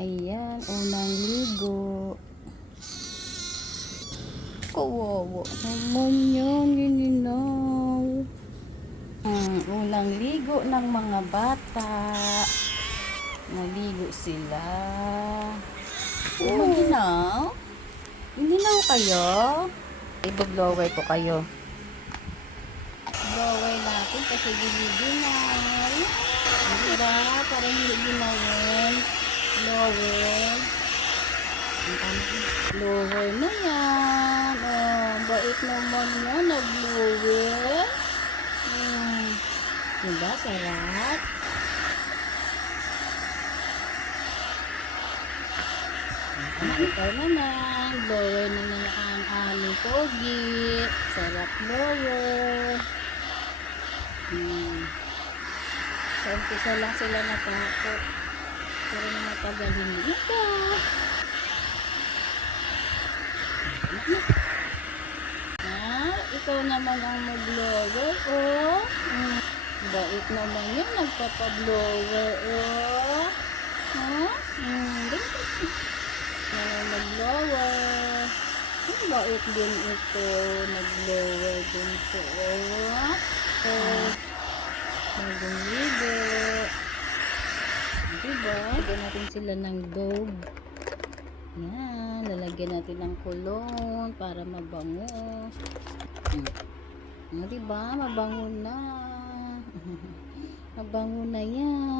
Ayan, unang ligo. Kawawa naman yan, gininaw. Hmm, unang ligo ng mga bata. Naligo sila. Oh, maginaw? Ginaw kayo? Ibablower ko kayo. Blower natin kasi giniginaw. Diba? Para hindi ginawin. Blower. Ang tama ko. Blower na yan. Oh, bait naman yan. Nag-blower. Hmm. Diba? Sarap. Ito naman. Blower naman ang aming pogi. Sarap blower. Hmm. Sa umpisa lang sila natakot. Pero matagal hindi ito. Ikaw naman ang mag-blower, oh. Hmm. Bait naman yun, nagpapa-blower, oh. Ha? Hmm, ganito. Yan, mag-blower. Ang bait din ito, nag-blower din to, oh. Oh. Bagong ligo. Diba? Lagyan natin sila ng dog. Yan. Lalagyan natin ng kulon para mabango. Hmm. Diba? Mabango na. mabango na yan.